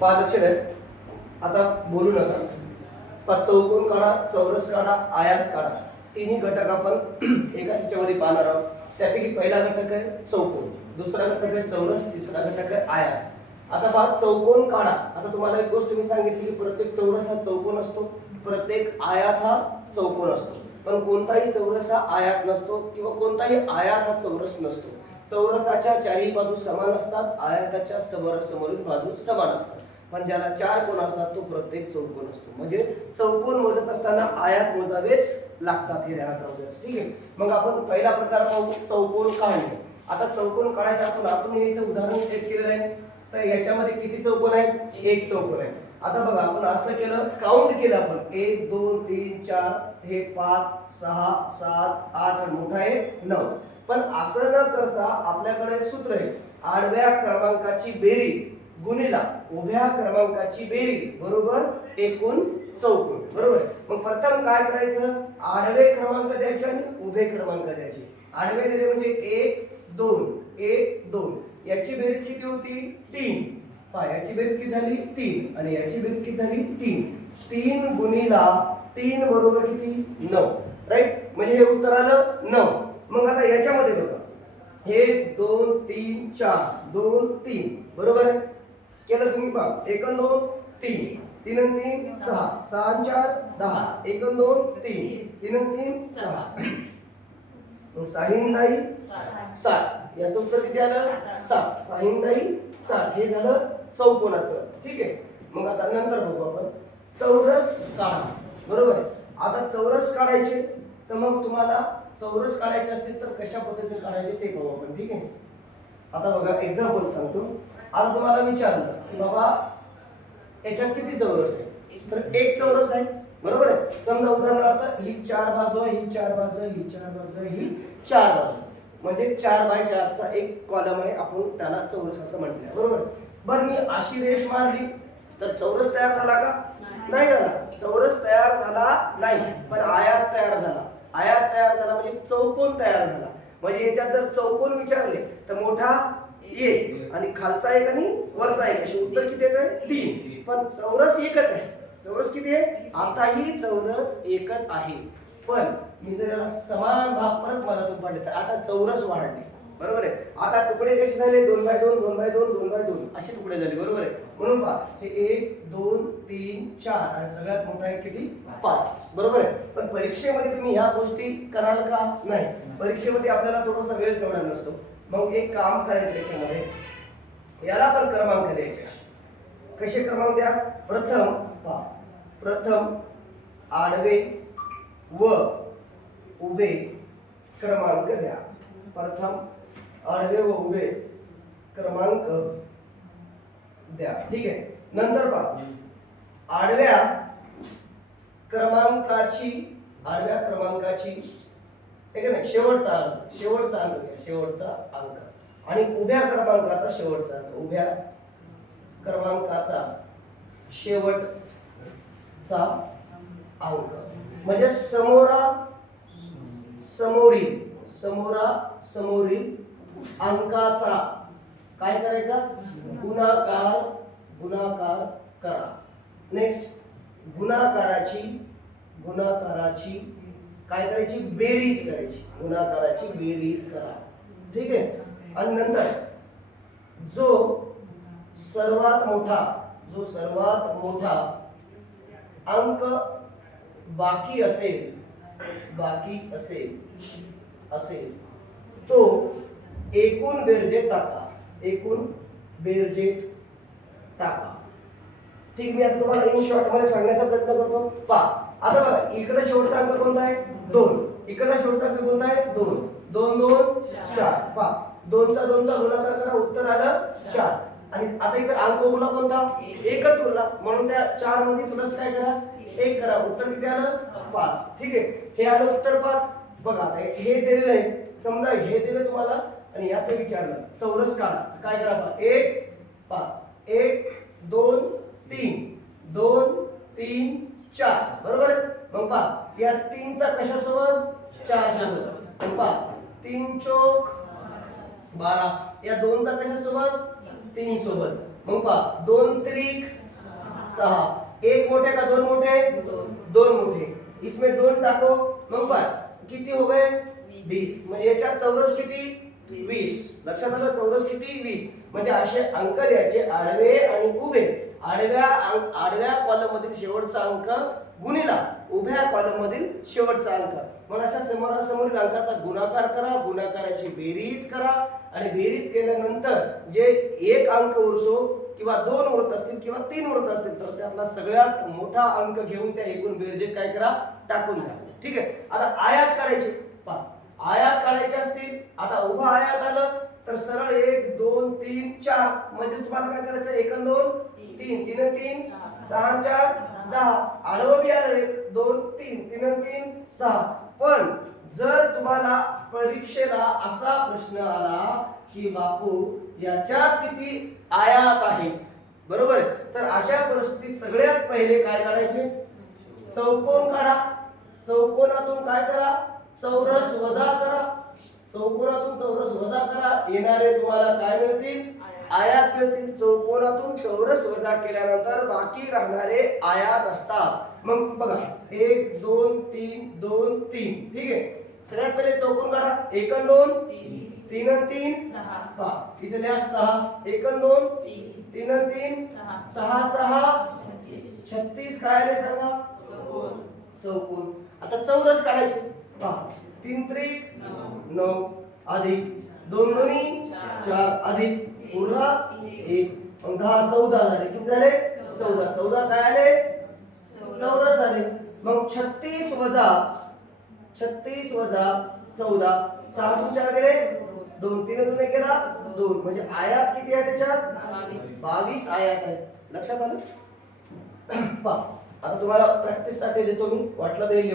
पहा लक्ष द्या आता बोलू नका. पहा चौकोन काढा चौरस काढा आयात काढा. तिन्ही घटक आपण एका ह्याच्यामध्ये पाहणार आहोत. त्यापैकी पहिला घटक आहे चौकोन. दुसरा घटक आहे चौरस. तिसरा घटक आहे आयात. आता पहा चौकोन काढा. आता तुम्हाला एक गोष्ट मी सांगितली की प्रत्येक चौरस हा चौकोन असतो. प्रत्येक आयात हा चौकोन असतो. पण कोणताही चौरस हा आयात नसतो किंवा कोणताही आयात हा चौरस नसतो. चौरसाच्या चारही बाजू समान असतात आयाताच्या समोरासमोरील बाजू समान असतात. पण ज्याला चार कोण असतात तो प्रत्येक चौकोन असतो. म्हणजे चौकोन मोजत असताना आयात मोजावेच लागतात हे ध्यानात राहू द्या. ठीक आहे? मग आपण पहिला प्रकार पाहू चौकोन काढणे. आता चौकोन काढायचा आपण आपण हे इथे उदाहरण सेट केलेलं आहे. तर याच्यामध्ये किती चौकोन आहेत? एक चौकोन आहे आता बघा आपण असं केलं काउंट केलं आपण. एक दोन तीन चार हे पाच सहा सात आठ आणि मोठा आहे नऊ. पण असं न करता आपल्याकडे एक सूत्र आहे. आडव्या क्रमांकाची बेरीज गुणिला उभ्या क्रमांकाची बेरीज बरोबर एकूण चौकोन. बरोबर आहे? मग प्रथम काय करायचं? आडवे क्रमांक द्यायचे आणि उभे क्रमांक द्यायचे. आडवे दिले म्हणजे एक दोन एक दोन. याची बेरीज किती होती? तीन. हा याची बेरीज किती झाली? तीन. आणि याची बेरीज किती झाली? तीन. तीन गुणीला तीन बरोबर किती? नऊ. राईट म्हणजे हे उत्तर आलं नऊ. मग आता याच्यामध्ये बघा. हे दोन तीन चार. दोन तीन. बरोबर आहे? केलं तुम्ही पहा. एक दोन तीन. तीन आणि तीन सहा. सहा चार दहा. एक दोन तीन. तीन आणि तीन सहा. मग साहिंदाई साठ. याचं उत्तर किती आलं? साठ. साहिंदाई साठ. हे झालं चौकोनाचं ठीक आहे. मग आता नंतर बघू आपण. चौरस काढा. बरोबर? आहे आता चौरस काढायचे तर मग तुम्हाला चौरस काढायचे असतील तर कशा पद्धतीने काढायचे ते पाहू आपण ठीक आहे? आता बघा एक्झाम्पल सांगतो. आता तुम्हाला विचारलं की बाबा याच्यात किती चौरस आहे? तर एक चौरस आहे. बरोबर आहे? समजा उदाहरणार्थ ही चार बाजू आहे ही चार बाजू आहे ही चार बाजू आहे ही चार बाजू म्हणजे चार बाय चारचा एक कॉलम आहे आपण त्याला चौरस असं म्हटलंय. बरोबर? बरं मी अशी रेष मारली तर चौरस तयार झाला का? नाही. झाला. चौरस तयार झाला नाही पण आयात तयार झाला. आयात तयार झाला म्हणजे चौकोन तयार झाला. म्हणजे याच्यात जर चौकोन विचारले तर मोठा एक. आणि खालचा एक आणि वरचा एक असे उत्तर किती येत आहे तीन. पण चौरस एकच आहे. चौरस किती आहे? आताही चौरस एकच आहे. पण मी जर याला समान भाग परत मला तो पाडले तर आता चौरस वाढले. बरोबर आहे? आता तुकडे कसे झाले? दोन बाय दोन दोन बाय दोन दोन बाय दोन. असे तुकडे झाले बरोबर आहे? म्हणून पहा हे एक दोन तीन चार आणि सगळ्यात मोठा आहे किती? पाच. बरोबर आहे? पण परीक्षेमध्ये तुम्ही ह्या गोष्टी कराल का? नाही. परीक्षेमध्ये आपल्याला थोडासा वेळ तेवढा नसतो. मग एक काम करायचं याच्यामध्ये. याला पण क्रमांक द्यायचे कसे क्रमांक द्या? प्रथम पहा. प्रथम आडवे व उभे क्रमांक द्या. प्रथम आडवे व उभे क्रमांक द्या. ठीक आहे? नंतर पहा. आडव्या क्रमांकाची आडव्या क्रमांकाची ठीक आहे ना शेवटचा अंक शेवटचा अंक घ्या. शेवटचा अंक. आणि उभ्या क्रमांकाचा शेवटचा अंक. उभ्या क्रमांकाचा शेवटचा अंक. म्हणजे समोरा समोरील समोरा समोरील अंकाचा. काय करायचा? गुणाकार गुणाकार करा. नेक्स्ट गुणाकाराची गुणाकाराची काय करायची? बेरीज करायची. गुणाकाराची बेरीज करा. ठीक आहे? आणि नंतर जो सर्वात मोठा जो सर्वात मोठा अंक बाकी असेल बाकी असेल असेल तो एकूण बेरजेत टाका. एकूण बेरजेत टाका. ठीक मी आता तुम्हाला इन शॉर्टमध्ये सांगण्याचा प्रयत्न करतो. पहा आता बघा इकडे शेवटचा अंक कोणता आहे? दोन. इकडला शेवटचा अंक कोणता आहे? दोन. दोन दोन चार. पहा दोनचा दोनचा गुणाकार करा उत्तर आलं चार. आणि आता इकडे अंक उरला कोणता? एकच उरला म्हणून त्या चारमध्ये प्लस काय करा? एक करा उत्तर किती आलं? पाच. ठीक आहे. हे आलं उत्तर पाच. बघा आता हे- दिलेलं आहे. समजा हे दिलं तुम्हाला आणि याचं विचारलं. चौरस काढा. काय करा पहा एक पहा. एक दोन तीन. दोन तीन चार. बरोबर? मग पहा या तीनचा कशासोबत? चार सोबत मग पहा तीन चोक बारा. या दोनचा कशासोबत? तीन सोबत मग पहा दोन त्रिक सहा. एक मोठे का दोन मोठे? दोन. मोठे. इसमें दोन टाको मग बस. किती हो गए? वीस. म्हणजे याच्यात चौरस किती? वीस. लक्षात आलं? चौरस किती? वीस. म्हणजे असे अंक द्यायचे आडवे आणि उभे. आडव्या अंक आडव्या कॉलम मधील शेवटचा अंक गुणिला. उभ्या कॉलम मधील शेवटचा अंक. मग अशा समोरासमोरील अंकाचा गुणाकार करा. गुणाकाराची बेरीज करा. आणि बेरीज केल्यानंतर जे एक अंक उरतो किंवा दोन उरत असतील किंवा तीन उरत असतील तर त्यातला सगळ्यात मोठा अंक घेऊन त्या एकूण बेरजेत काय करा? टाकून द्या. ठीक आहे? आता आयात काढायची. पहा. आयात काढायचे असतील आता उभा आयात आलं तर सरळ एक दोन तीन चार. म्हणजेच तुम्हाला काय करायचं? एक दोन तीन. तीन तीन सहा चार दहा. आडवं बी आलं एक दोन तीन. तीन तीन सहा. पण जर तुम्हाला परीक्षेला असा प्रश्न आला की बापू याच्यात किती आयात आहे? बरोबर आहे? तर अशा परिस्थितीत सगळ्यात पहिले काय काढायचे? चौकोन काढा. चौकोनातून काय करा? चौरस वजा करा. चौकोनातून चौरस वजा करा. येणारे तुम्हाला काय मिळतील? आयात मिळतील. चौकोनातून चौरस वजा केल्यानंतर बाकी राहणारे आयात असतात. मग बघा एक दोन तीन दोन तीन. ठीक आहे? सगळ्यात पहिले चौकोन काढा. एक दोन. तीन तीन? पहा. इथे लिहा सहा. एक दोन? तीन. तीन सहा. सहा छत्तीस. काय आले सांगा? चौकोन. आता चौरस काढायचे. पहा. तीन त्रिक नऊ. अधिक दोन दोन्ही? चार. अधिक उरला एक. दहा चौदा झाले. किती झाले? चौदा. चौदा. काय आले? चौरस. आले. मग छत्तीस वजा छत्तीस वजा चौदा. सहा तुमच्या गेले दोन तीन तुम्ही केला? दोन. म्हणजे आयात किती आहे त्याच्यात? बावीस. आयात आहेत. लक्षात आलं? पहा. आता तुम्हाला प्रॅक्टिससाठी देतो मी. वाटलं लिहून